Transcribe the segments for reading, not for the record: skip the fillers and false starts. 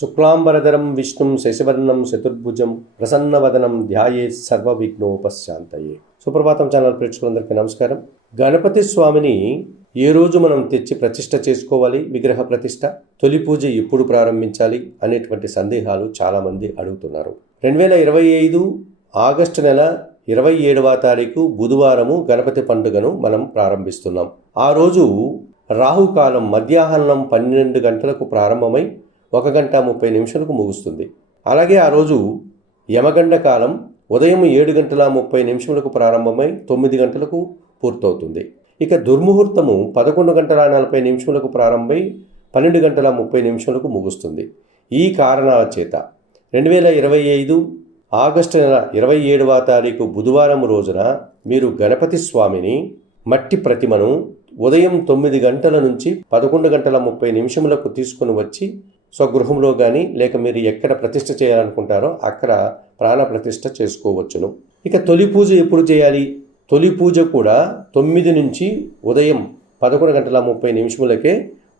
శుక్లాంబరధరం విష్ణుం శశివర్ణం చతుర్భుజం ప్రసన్నవదనం ధ్యాయేత్ సర్వవిఘ్నోపశాంతయే. సుప్రభాతం ఛానల్ ప్రేక్షకులందరికీ నమస్కారం. గణపతి స్వామిని ఏ రోజు మనం తెచ్చి ప్రతిష్ఠ చేసుకోవాలి, విగ్రహ ప్రతిష్ఠ, తొలి పూజ ఎప్పుడు ప్రారంభించాలి అనేటువంటి సందేహాలు చాలామంది అడుగుతున్నారు. 2025 ఆగస్టు నెల 27వ తారీఖు బుధవారము గణపతి పండుగను మనం ప్రారంభిస్తున్నాం. ఆ రోజు రాహుకాలం మధ్యాహ్నం 12 గంటలకు ప్రారంభమై 1 గంట 30 నిమిషాలకు ముగుస్తుంది. అలాగే ఆ రోజు యమగండ కాలం ఉదయం 7 గంటల 30 నిమిషములకు ప్రారంభమై 9 గంటలకు పూర్తవుతుంది. ఇక దుర్ముహూర్తము 11 గంటల 40 నిమిషములకు ప్రారంభమై 12 గంటల 30 నిమిషములకు ముగుస్తుంది. ఈ కారణాల చేత 2025 ఆగస్టు నెల 27వ తారీఖు బుధవారం రోజున మీరు గణపతి స్వామిని మట్టి ప్రతిమను ఉదయం 9 గంటల నుంచి 11 గంటల 30 నిమిషములకు తీసుకుని వచ్చి స్వగృహంలో కానీ లేక మీరు ఎక్కడ ప్రతిష్ఠ చేయాలనుకుంటారో అక్కడ ప్రాణ ప్రతిష్ఠ చేసుకోవచ్చును. ఇక తొలి పూజ ఎప్పుడు చేయాలి? తొలి పూజ కూడా 9 నుంచి ఉదయం 11 గంటల 30 నిమిషములకే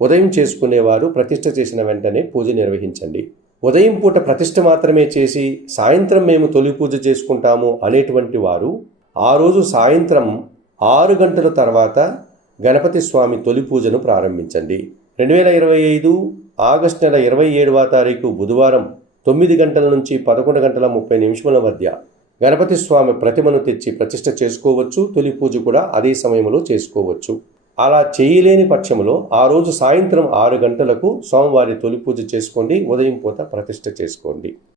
ఉదయం చేసుకునేవారు ప్రతిష్ఠ చేసిన వెంటనే పూజ నిర్వహించండి. ఉదయం పూట ప్రతిష్ఠ మాత్రమే చేసి సాయంత్రం మేము తొలి పూజ చేసుకుంటాము అనేటువంటి వారు ఆ రోజు సాయంత్రం 6 గంటల తర్వాత గణపతి స్వామి తొలి పూజను ప్రారంభించండి. 2025 ఆగస్టు నెల 27వ తారీఖు బుధవారం 9 గంటల నుంచి 11 గంటల 30 నిమిషముల మధ్య గణపతి స్వామి ప్రతిమను తెచ్చి ప్రతిష్ఠ చేసుకోవచ్చు. తొలి పూజ కూడా అదే సమయంలో చేసుకోవచ్చు. అలా చేయలేని పక్షంలో ఆ రోజు సాయంత్రం 6 గంటలకు స్వామివారి తొలి పూజ చేసుకోండి, ఉదయం పూట ప్రతిష్ఠ చేసుకోండి.